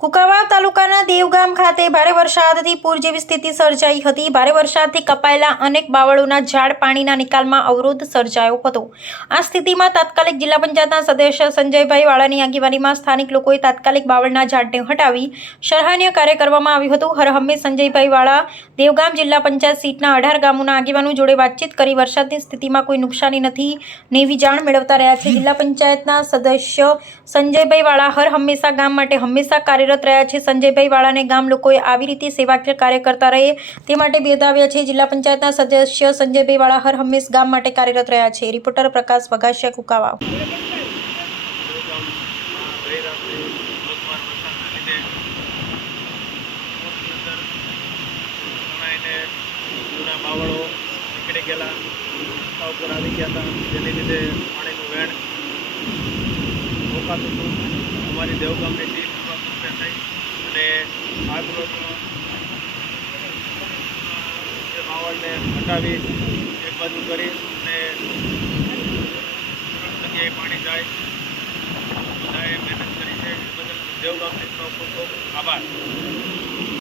કુંકાવાવ તાલુકાના દેવગામ ખાતે ભારે વરસાદથી પૂર જેવી સ્થિતિ સર્જાઈ હતી। ભારે વરસાદથી કપાયેલા અનેક બાવળોના ઝાડ પાણીના નિકાલમાં અવરોધ સર્જાયો હતો। આ સ્થિતિમાં તાત્કાલિક જિલ્લા પંચાયતના સદસ્ય સંજયભાઈ વાળાની આગેવાનીમાં સ્થાનિક લોકોએ તાત્કાલિક બાવળના ઝાડને હટાવી સરાહનીય કાર્ય કરવામાં આવ્યું હતું। હર હંમેશ સંજયભાઈ વાળા દેવગામ જિલ્લા પંચાયત સીટના 18 ગામોના આગેવાનો જોડે વાતચીત કરી વરસાદની સ્થિતિમાં કોઈ નુકસાની નથી નેવી જાણ મેળવતા રહ્યા છે। જિલ્લા પંચાયતના સદસ્ય સંજયભાઈ વાળા હર હંમેશા ગામ માટે હંમેશા કાર્યરત રહ્યા છે। સંજયભાઈ વાળાને ગામ લોકોએ આવી રીતે સેવાકીય કાર્ય કરતા રહે તે માટે બિરદાવ્યા છે। જિલ્લા પંચાયતના સદસ્ય સંજયભાઈ વાળા હર હંમેશ ગામ માટે કાર્યરત રહ્યા છે। રિપોર્ટર પ્રકાશ વઘાસિયા, કુંકાવાવ। બાવળો નીકળી ગયેલા રસ્તા ઉપર આવી ગયા હતા, જેને લીધે પાણીનું વહેણ રોકાતું હતું। અમારી દેવગામની ટીમ થઈ અને આજરોજ જે બાવળને હટાવી એક બાજુ કરી અને જગ્યાએ પાણી જાય બધાએ મહેનત કરી છે, એ બદલ દેવગામની ખૂબ ખૂબ આભાર।